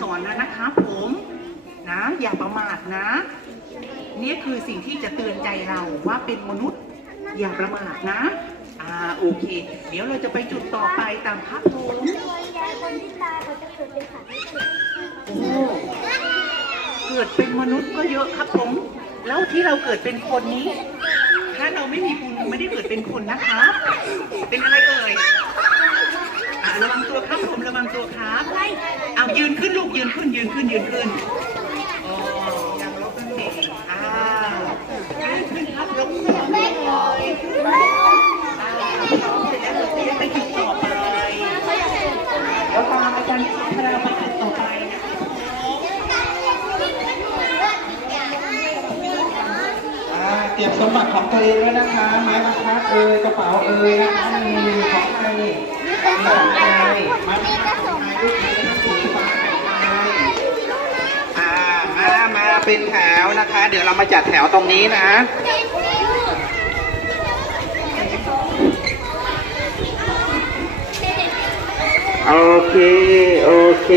สอนแล้วนะครับผมนะอย่าประมาทนะ นี่คือสิ่งที่จะเตือนใจเราว่าเป็นมนุษย์อย่าประมาทนะอ่าโอเค เดี๋ยวเราจะไปจุดต่อไปตามครับผมคนที่ตายเขาจะเกิดเป็นสัตว์ไม่เกิดโอ้เกิดเป็นมนุษย์ก็เยอะครับผม แล้วที่เราเกิดเป็นคนนี้ ถ้าเราไม่มีบุญไม่ได้เกิดเป็นคนนะครับเป็นอะไรเอ่ยอ่าระวังตัวครับ ผมระวังตัวครับเอายืนขึ้นลูกยืนขึ้นยืนขึ้นยืนขึ้นโอ้ยังลบกันเด็กอ่ายืนขึ้นครับลงขึ้นเลยอ่าเสร็จแล้วเราจะไปจุดต่อไปแล้วตามอาจารย์พราไปจุดต่อไปนะครับอ่าเก็บสมบัติของตัวเองด้วยนะคะ ไม้บรรทัดเอ่ยกระเป๋าเอ่ยนะคะนี่ของใครนี่ของใครไม้บรรทัดของใครลูกนี้นะคะสีฟ้าของใครอ่ามามา เป็นแถวนะคะ เดี๋ยวเรามาจัดแถวตรงนี้นะโอเค โอเค